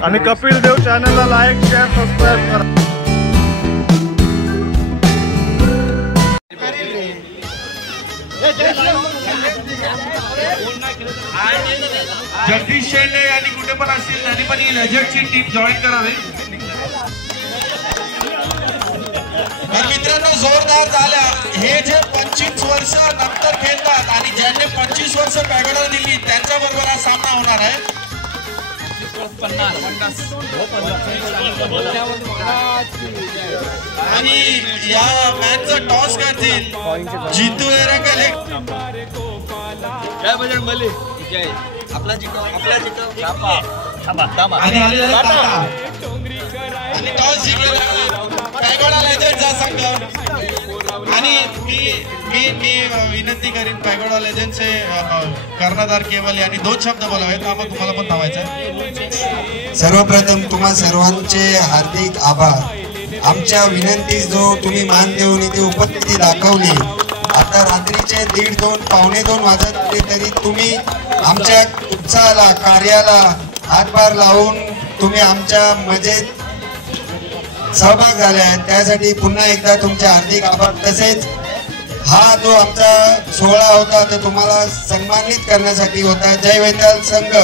आणि कपिल देव चॅनलला like share subscribe करा. जगदीश शेंडे यांनी कुठे पण असतील त्यांनी पण ही लेजंडची टीम जॉईन करावी. मित्रांनो जोरदार झाल्या. हे जे 25 वर्ष नंतर खेळतात आणि ज्यांनी 25 वर्ष पॅगोडा दिली त्यांच्या बरोबर हा सामना होणार आहे. आणि या मॅचचा टॉस करतील जितू एरंगले. जय बजरंग बली जय. आपला जितो आणि टॉस जिंकलेला पॅगोडा लेजंडचा संघ. आणि मी विनंती करीन पॅगोडा लेजंडचे कर्णधार केवल यांनी 2 शब्द बोलावेत. आपण तुम्हाला पण धावायचं. सर्वप्रथम तुम्हा सर्वांचे हार्दिक आभार. आमच्या विनंतीस जो तुम्ही मान देऊन इथे उपस्थिती दाखवली. आता रात्रीचे 1:30 2 वाजत आले तरी तुम्ही आमच्या उत्साहाला कार्याला हातभार लावून तुम्ही आमच्या मजेत सहभाग झाले आहेत. त्यासाठी पुन्हा एकदा तुमचे हार्दिक आभार. तसेच हा जो आमचा सोहळा होता तो तुम्हाला सन्मानित करण्यासाठी होता. जय वेताल संघ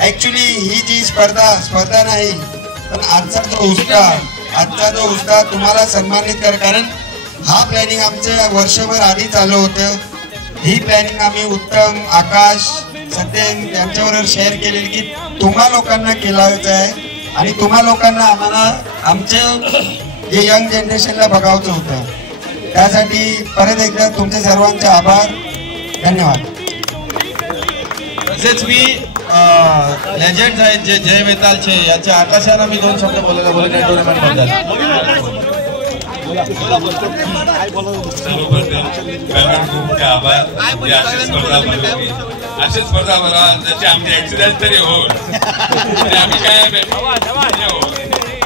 ऍक्च्युली ही जी स्पर्धा नाही पण आजचा जो उत्साह तुम्हाला सन्मानित कर. कारण हा प्लॅनिंग आमच्या वर्षभर आधी चालू होतं. ही प्लॅनिंग आम्ही उत्तम आकाश सत्यम यांच्याबरोबर शेअर केलेली की तुम्हा लोकांना केलायचं आहे आणि तुम्हा लोकांना आम्हाला आमच्या जे यंग जनरेशनला बघावचं होतं. त्यासाठी परत एकदा तुमचे सर्वांचे आभार. धन्यवाद. तसेच मी लेजंड आहेत जे जय वेतालचे याच्या आकाशाला मी 2 शब्द बोलायला बोलले टुर्नामेंट बद्दल. अशी स्पर्धा बघा जशी आमची ऍक्सिडेंट तरी हो. आम्ही काय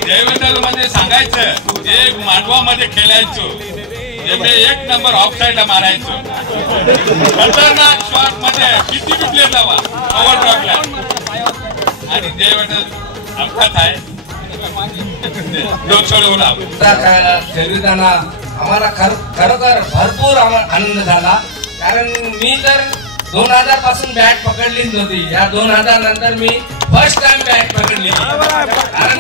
जयवेताल मध्ये सांगायचं जे मांडवामध्ये खेळायचो ते 1 नंबर ऑफ साईडला मारायचो. खतरनाक शॉट मध्ये किती बी प्लेयर लावा ओव्हर ड्रॉपला. आणि जयवेताल अपघात आहे 2 सोडवून खेळायला खेळताना आम्हाला खरोखर भरपूर आनंद झाला. कारण मी तर 2000 पासून बॅट पकडलीच होती. या 2000 नंतर मी फर्स्ट टाइम बॅट पकडली. कारण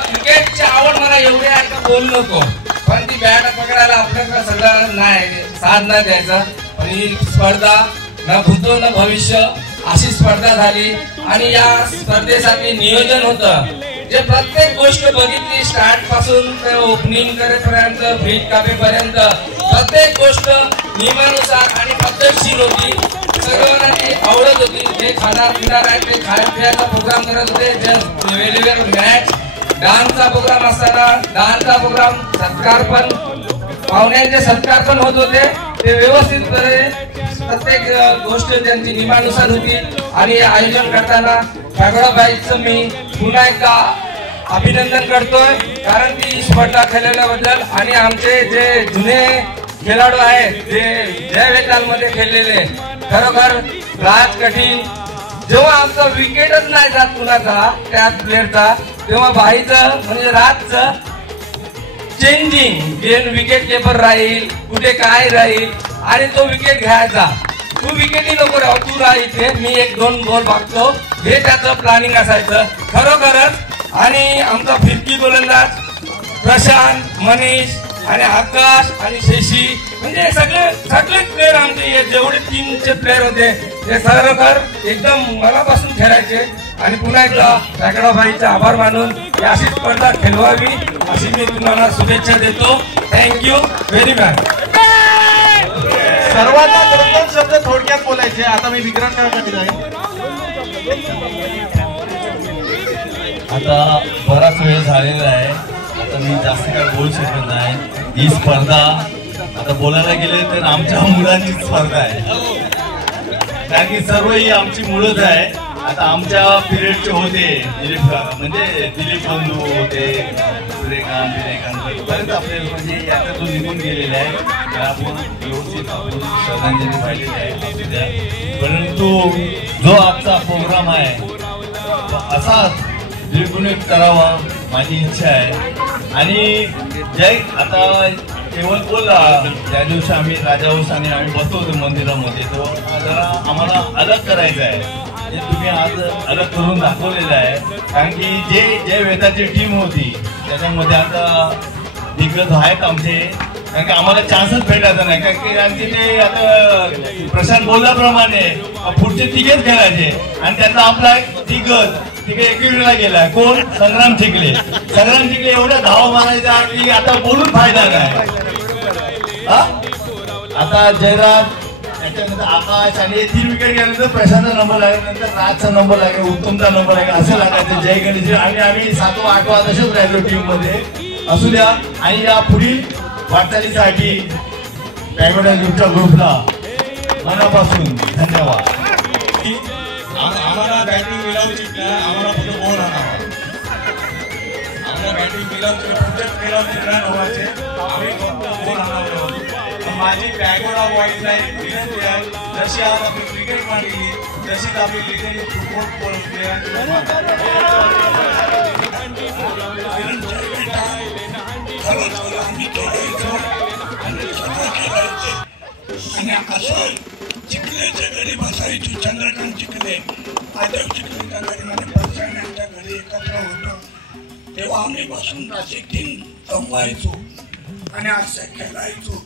क्रिकेटची आवड मला एवढी आहे का बोलू नको. पण ती बॅट पकडायला आपल्याकडे सगळं नाही साथ नाही द्यायचं. पण ही स्पर्धा न भूतो न भविष्य अशी स्पर्धा झाली. आणि या स्पर्धेसाठी नियोजन होतं. जे प्रत्येक गोष्ट बघितली स्टार्ट पासून ओपनिंग करेपर्यंत ब्रीज कापेपर्यंत प्रत्येक गोष्ट नियमानुसार आणि पद्धतशीर होती. सर्वांना ती आवडत होती. जे खाणार पिणार आहे ते खाण्यापिण्याचा प्रोग्राम करत होते. जे वेगवेगळे मॅच डान्सचा प्रोग्राम असताना डान्सचा प्रोग्राम सत्कार पण पाहुण्यांचे सत्कार पण होत होते. ते व्यवस्थितपणे प्रत्येक गोष्ट त्यांची नियमानुसार होती. आणि आयोजन करताना पॅगोडाबाईचं मी पुन्हा एकदा अभिनंदन करतोय. कारण ती स्पर्धा खेळल्याबद्दल. आणि आमचे जे जुने खेळाडू आहेत जे जय वेताल मध्ये खेळलेले खरोखर राज कठीण. जेव्हा आमचा विकेटच नाही जात कुणाचा त्या प्लेअरचा तेव्हा बाईचं म्हणजे राजचं चेंजिंग जे विकेट कीपर राहील कुठे काय राहील आणि तो विकेट घ्यायचा. तू विकेटही नको राहू तू राहायचे मी 1-2 बॉल बघतो हे त्याचं प्लॅनिंग असायचं खरोखरच. आणि आमचा फिरकी गोलंदाज प्रशांत मनीष आणि आकाश आणि शेशी म्हणजे सगळे प्लेयर आमचे जेवढे टीमचे प्लेयर होते ते खरोखर एकदम मनापासून खेळायचे. आणि पुन्हा एकदा पॅगोडाबाईचा आभार मानून अशी स्पर्धा खेळवावी अशी मी तुम्हाला शुभेच्छा देतो. Thank you very much. सर्वांना 2 शब्द थोडक्यात बोलायचे. आता मी विक्रांत जाईल. आता बराच वेळ झालेला आहे. आता मी जास्त काय बोलू शकत नाही. ही स्पर्धा आता बोलायला गेले तर आमच्या मुलांची स्पर्धा आहे. कारण की सर्व ही आमची मुळंच आहे. आता आमच्या पिरियडचे होते दिलीप बंधू होते सूर्यकांत बरेच आपले म्हणजे याच्यातून निघून गेलेले आहे. आपण व्यवस्थित आपण श्रद्धांजली पाहिलेली आहे. परंतु जो आजचा प्रोग्राम आहे असाच द्विगुणित करावा माझी इच्छा आहे. आणि जय आता केवळ बोलला ज्या दिवशी आम्ही राजाऊस आणि आम्ही बसवतो मंदिरामध्ये तो जरा आम्हाला अलग करायचं आहे. ते तुम्ही आज अलग करून दाखवलेलं आहे. कारण की जे वेताची टीम होती त्याच्यामध्ये आता दिग्गज आहेत आमचे. कारण की आम्हाला चान्सच भेटायचा नाही. कारण की आणखी ते आता प्रशांत बोलल्याप्रमाणे पुढचे तिघेच खेळायचे आणि त्यातला आपला दिग्गज तिकडे एकीकडे गेलाय. कोण? संग्राम चिखले. संग्राम चिखले एवढ्या धावा मारायचा की आता बोलून फायदा नाही. आता जयराज त्याच्यानंतर आकाश आणि 3 विकेट गेल्यानंतर प्रशांतचा नंबर लागेल, नंतर राजचा नंबर लागेल, उत्तमचा नंबर लागेल, असं लागायचं. जय गणेश आणि आम्ही 7वा 8वा तसेच राहिलो टीम मध्ये. असू द्या. आणि या पुढील वाटचालीसाठी पॅगोडा ग्रुपच्या ग्रुपला मनापासून धन्यवाद. आम्हाला बॅटिंग मिळावची आम्हाला फक्त बॉल आणावा. आम्हाला बॅटिंग मिळावची पुढच्याच मिळावचे रन व्हायचे. आम्ही फक्त बॉल आणावं. माझी पॅगोडा बॉईजला एक विनंती आहे, जशी आज आपली क्रिकेट मांडली तशीच आपली लिगल फुटबॉल प्लेयरची आणि असं चिखलेच्या घरी बसायचो. चंद्रकांत चिखले, महादेव चिखलेच्या घरी म्हणजे प्रसन्नाच्या घरी एकत्र होतो. तेव्हा आम्ही बसून असे टीम जमवायचो आणि असे खेळायचो.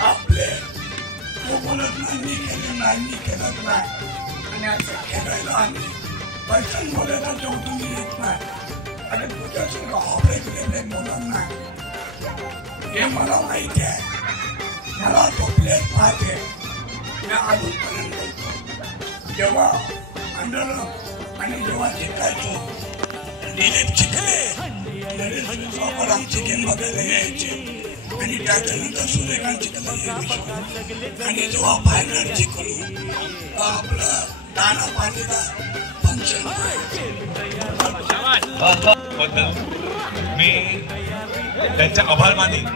आपले तो बोलत नाही, मी केलं नाही, मी केलंच नाही. आणि असं खेळायला आम्ही पैसा बोलायला जेव्हा तुम्ही येत नाही आणि तुझ्यासंग हॉबे बोलत नाही. हे मला माहिती आहे. मला तो प्लेअर पाहते. मी अजूनपर्यंत जेव्हा अंडर आणि जेव्हा जिंकायचो दिलीप चिखले आमची गेम बघायला यायचे. आणि त्याच्यानंतर सूर्यकांत चिखले यायचे. आणि जेव्हा फायनल जिंकलो आपलं दाना पाणीला फंक्शन मी त्यांचा आभार मानेन.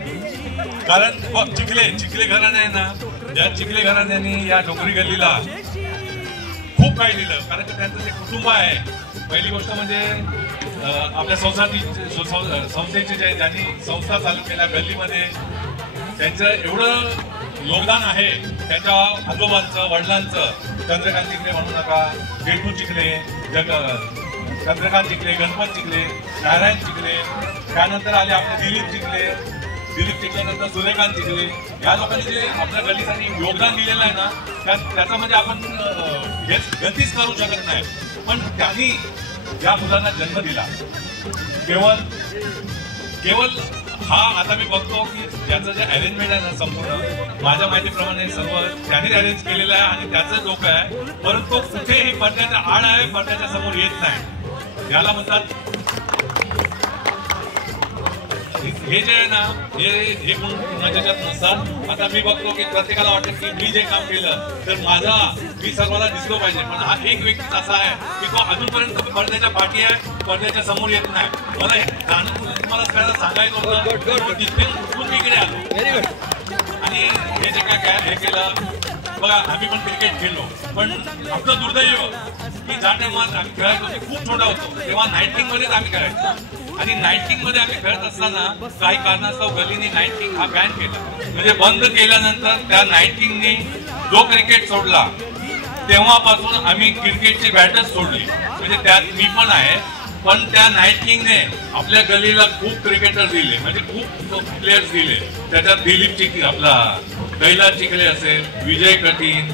कारण चिखले घराणे आहे ना, या चिखले घराण्याने या डोंगरी गल्लीला खूप काही दिलं. कारण की त्यांचं जे कुटुंब आहे, पहिली गोष्ट म्हणजे आपल्या संस्थेचे ज्यांनी संस्था चालू केल्या गल्लीमध्ये त्यांचं एवढं योगदान आहे. त्यांच्या आजोबांचं, वडिलांचं, चंद्रकांत चिखले म्हणू नका, बेटू चिखले, चंद्रकांत चिखले, गणपत चिखले, नारायण चिखले, त्यानंतर आले आपले दिलीप चिखल्यानंतर सूर्यकांत चिखले. या लोकांनी जे आपल्या गल्लीसाठी योगदान दिलेलं आहे ना, त्याचा म्हणजे आपण गणतीच करू शकत नाही. पण त्यांनी या मुलांना जन्म दिला. केवळ हा आता मी बघतो की ज्याचं जे अरेंजमेंट आहे ना, संपूर्ण माझ्या माहितीप्रमाणे सर्व त्यांनी अरेंज केलेलं आहे आणि त्याचं डोकं आहे. परंतु कुठेही पडद्याच्या आड आहे, पडद्याच्या समोर येत नाही. याला म्हणतात हे जे आहे ना, हे गुण त्याच्यात नसतात. आता मी बघतो की प्रत्येकाला वाटतं की मी जे काम केलं तर मी सर्वांना दिसलो पाहिजे. पण हा एक व्यक्तीच असा आहे की तो अजूनपर्यंत पडद्याच्या पाठी आहे, पडद्याच्या समोर येत नाही. मला हे तुम्हाला सगळ्यांना सांगायचं होतं. तिथे उठून मी इकडे आलो आणि हे जे काय हे केलं. बघा, आम्ही पण क्रिकेट खेळलो, पण आपलं दुर्दैव की ज्या टाइमात आम्ही खेळायचो ते खूप छोटा होतो, तेव्हा नाईटिंग मध्येच आम्ही खेळायचो. आणि नाईटिंग मध्ये आम्ही खेळत असताना काही कारणास्तव गल्लीने नाईटिंग हा बॅन केला. म्हणजे बंद केल्यानंतर त्या नाईटिंगनी जो क्रिकेट सोडला तेव्हापासून आम्ही क्रिकेटची बॅटच सोडली. म्हणजे त्यात मी पण आहे. पण त्या नाईटिंगने आपल्या गल्लीला खूप क्रिकेटर दिले, म्हणजे खूप प्लेयर्स दिले. त्याच्यात दिलीप चिखले, आपला कैलास चिखले असेल, विजय कटीन,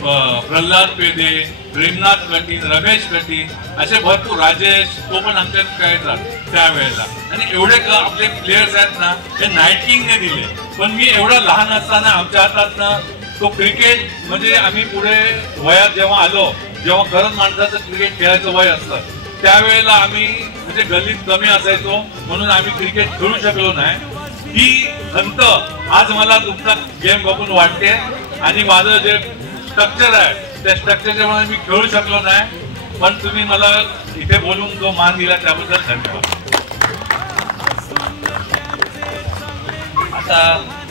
प्रल्हाद पेदे, प्रेमनाथ कटीन, रमेश कटीन, असे भरपूर, राजेश, तो पण आमच्या खेळायचा त्यावेळेला. आणि एवढे आपले प्लेयर्स आहेत ना, ते नाईटिंगने दिले. पण मी एवढं लहान असताना आमच्या हातात तो क्रिकेट म्हणजे आम्ही पुढे वयात जेव्हा आलो, जेव्हा खरंच माणसाचं क्रिकेट खेळायचं वय असतं, त्यावेळेला आम्ही म्हणजे गल्लीत कमी असायचो, म्हणून आम्ही क्रिकेट खेळू शकलो नाही. ही खंत आज मला तुमचा गेम बघून वाटते. आणि माझं जे स्ट्रक्चर आहे त्या स्ट्रक्चरच्यामुळे मी खेळू शकलो नाही. पण तुम्ही मला इथे बोलून जो मान दिला त्याबद्दल धन्यवाद. आता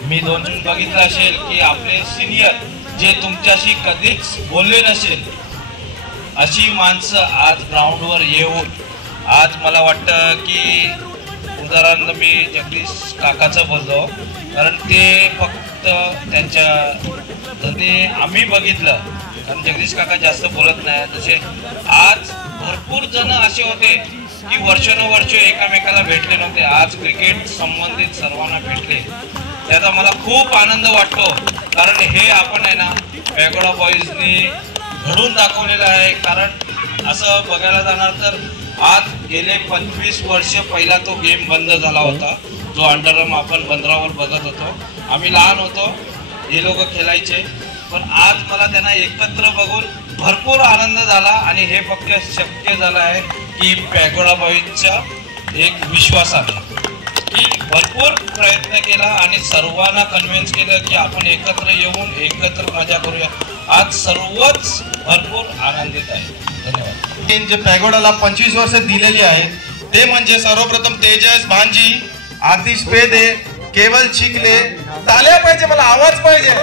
मी दोन्ही बघितलं असेल की आपले सिनियर जे तुमच्याशी कधीच बोलले नसेल अशी माणसं आज ग्राउंडवर येऊन आज मला वाटतं की उदाहरण मी जगदीश काकाचं बोललो, कारण ते फक्त त्यांनी आम्ही बघितलं, कारण जगदीश काका जास्त बोलत नाही. तसे आज भरपूर जण असे होते की वर्षानुवर्ष एकामेकाला भेटले नव्हते, आज क्रिकेट संबंधित सर्वांना भेटले. त्याचा मला खूप आनंद वाटतो, कारण हे आपण आहे ना पॅगोडा बॉईजनी घडून दाखवलेलं आहे. कारण असं बघायला जाणार तर आज गेले 25 वर्ष पहिला तो गेम बंद झाला होता, जो अंडरआर्म आपण बंदरावर बघत होतो. आम्ही लहान होतो, हे लोक खेळायचे, पण आज मला त्यांना एकत्र बघून भरपूर आनंद झाला. आणि हे फक्त शक्य झालं आहे की पॅगोडा बॉईजच्या एक विश्वासाने की भरपूर प्रयत्न केला आणि सर्वांना कन्व्हिन्स केलं की आपण एकत्र येऊन एकत्र मजा करूया. आज सर्वच भरपूर आनंदित आहे. धन्यवाद. जे पॅगोडाला 25 वर्ष दिलेली आहेत ते म्हणजे सर्वप्रथम तेजस भांजी, आतिश पेदे, केवल चिखले. ताल्या पाहिजे, मला आवाज पाहिजे.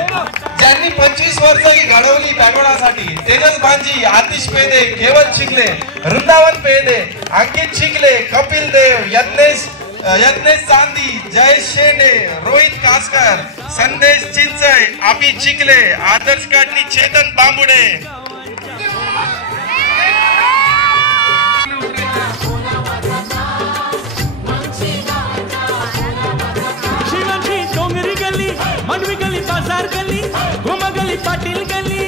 ज्यांनी 25 वर्ष घडवली पॅगोडासाठी, तेजस भांजी, आतिश पेदे, केवल चिखले, वृंदावन पेदे, अंकित चिखले, कपिल देव, यज्ञेश चांदी, जय शेंडे, रोहित कासकर, संदेश चिंचय, आपी चिखले, आदर्श काटणी, चेतन बांबुडे. मनवी गली, बाजार गली, घुमा गली, पाटील गली,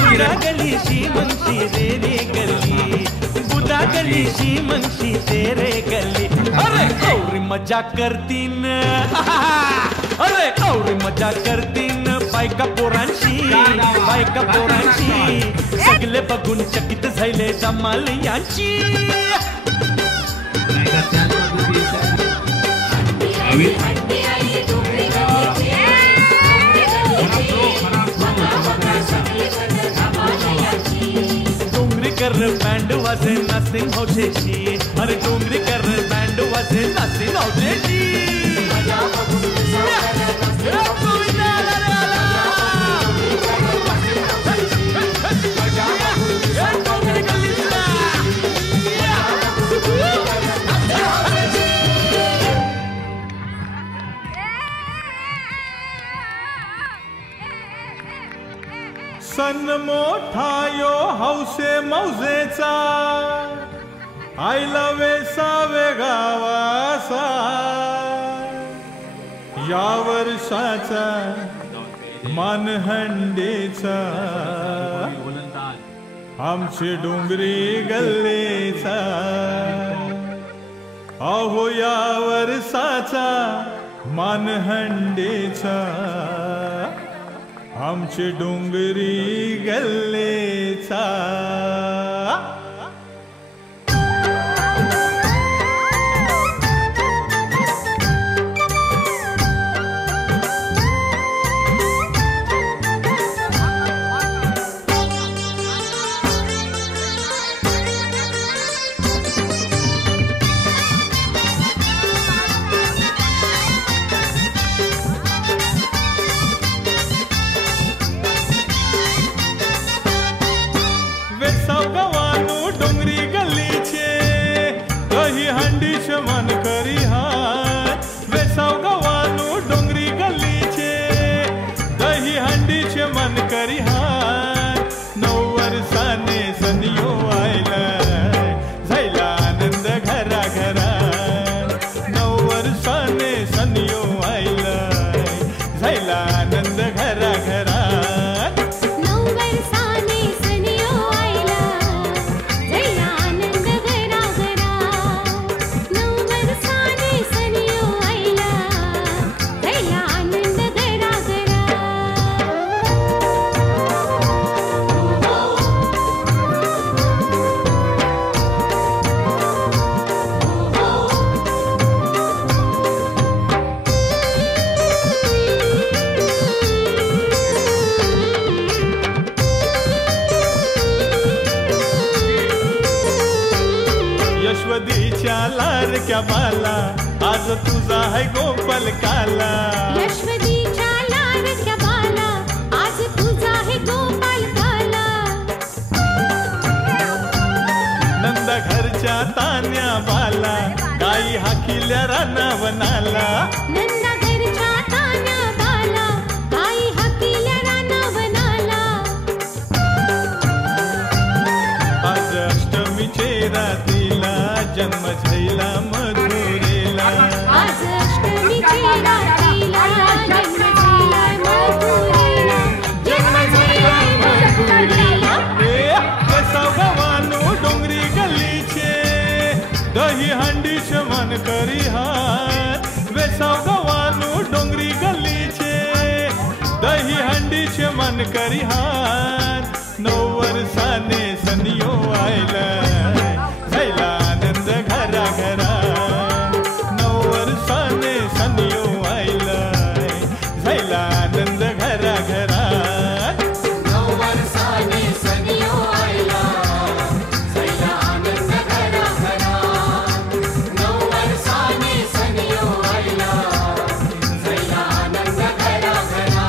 बुधा गली, श्रीमंती तेरे गली, बुधा गली, श्रीमंती तेरे गली. अरे कौरी मजा करतीन, अरे कौरी मजा करतीन, बायका पोरांची, बायका पोरांची, सगळे बघून चकित झाले जमाल यांची. डोंगरीकर बँड वाजे नासिंग हौशेची, अरे डोंगरीकर बँड वाजे नासिंग हौशेची. सन मोठा यो हौसे मौजेचा, आईला वेसावे गावासा. या वर्षाचा मानहंडेचा, आमची डोंगरी गल्लेचा. अहो या वर्षाचा मानहंडेचा, आमची डोंगरी गल्लेचा. मन करी हात वेसाव गवानू डोंगरी गल्लीचे, दही हंडीचे मन करी हात. 9 वर्षाने सनियो आयला, झायला आनंद घरा घरा. 9 वर्षाने सनियो आयला, झायला आनंद घरा घरा. यशवदीच्या लाडक्या बाला, आज तुझा है गोपाल काला. यशवदीच्या लाडक्या बाला, आज तुझा है गोपाल काला. नंदा घरच्या तान्या बाला गाई हाकिल्या रानावनाला नंदा घरच्या तान्या बाला गाई हाकिल्या रानावनाला आज अष्टमीचे रात्रीला जन्म झाला मधुरेला आज अष्टमीची रात्रीला जन्म झालाय मथुरेला जन्म झालाय मथुरेला गवानू डोंगरी गल्लीचे दही हंडी शमन करी हात वेसाव गवानू डोंगरी गल्लीचे दही हंडी शमन करी हात 9 वर्षाने सनियो आयला झाला आनंद घरा घरा 9 वर्षाने सनियो आयला झाला आनंद घरा घरा 9 वर्षाने सनियो आयला झाला आनंद घरा घरा 9 वर्षाने सनियो आयला झाला आनंद घरा घरा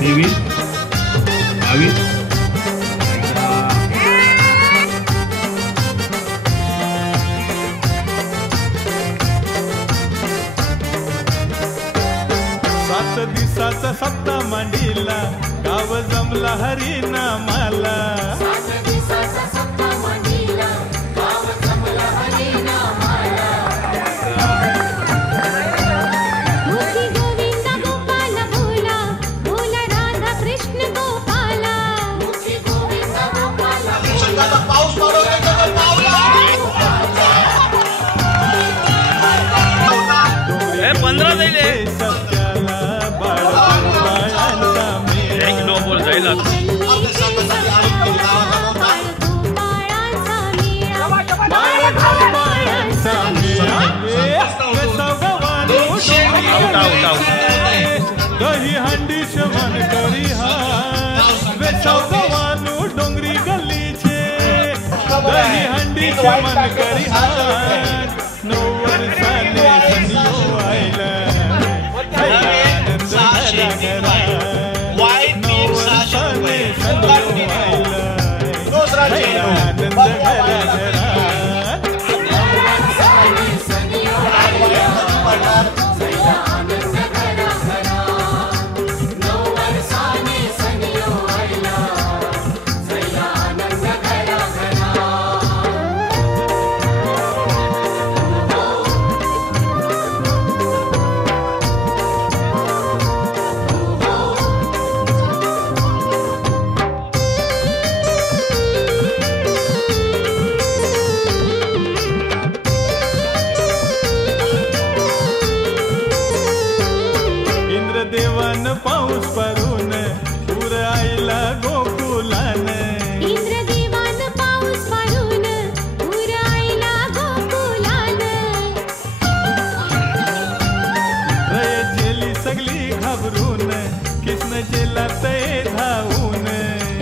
तेवीस 22 सात दिवसाचा सप्ता मांडीला गाव जमला हरिनामाला 7 दिवसाचा सप्ता मांडीला गाव जमला हरिनामाला मुखी गोविंद गोपाल भोला भोला राधा कृष्ण गोपाला मुखी गोविंद गोपाल संघाचा पाऊस पडतो तर पावला 15 जाईल सत्याला बाळांचा मेळा एक नो बोल जाईल आपल्या संघासाठी आणि बाळांचा मेळा बाळांचा मेळा वेसाव गवानू दही हंडी शमन करी हात वेसाव गवानू डोंगरी गल्लीचे दही हंडी शमन करी हात 9 वर्षाने सनियो आयला आनंद घरा घरा 9 वर्षाने सनियो आयला आनंद घरा घरा इंद्रदेवान पाऊस परून पूर आईला गोकुलान इंद्रदेवान पाऊस पडून पूर आईला गोकुलान रय जेली सगळी घाबरून कृष्ण जेला ते धावून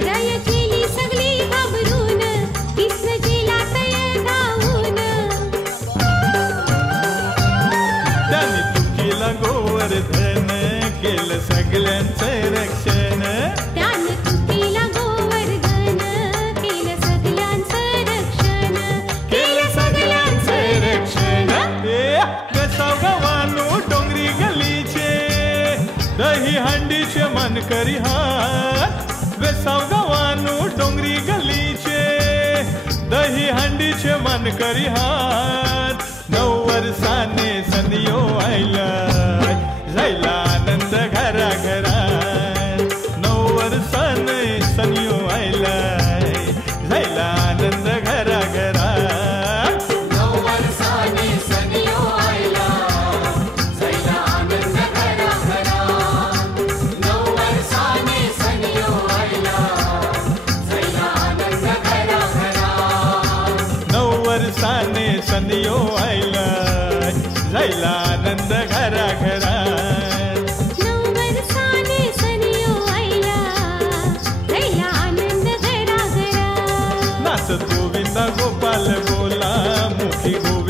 रय केली सगळी घाबरून कृष्ण जेला तय धावून त्यांनी तुकीला गोवर्धन केलं सगळ्यांचं रक्षण त्यानं तुकीला गोवर्धन केलं सगळ्यांचं रक्षण केलं सगळ्यांचं रक्षण वेसाव गवानू डोंगरी गल्लीचे दही हंडी शमन करी हात वेसाव गवानू डोंगरी गल्लीचे दही हंडी शमन करी हात 9 वर्षाने सनियो आयला झाला आनंद घरा घरा 9 वर्षाने सनियो आयला झाला आनंद घरा घरा 9 वर्षाने सनियो आयला झाला आनंद घरा घरा 9 वर्षाने सनियो आयला झाला आनंद घरा घरा 9 वर्षाने सनियो आयला झाला आनंद घरा घरा 9 वर्षाने सनियो आयला झाला आनंद घरा घरा नाचत गोविंदा गोपाल बोला मुखी गोविंद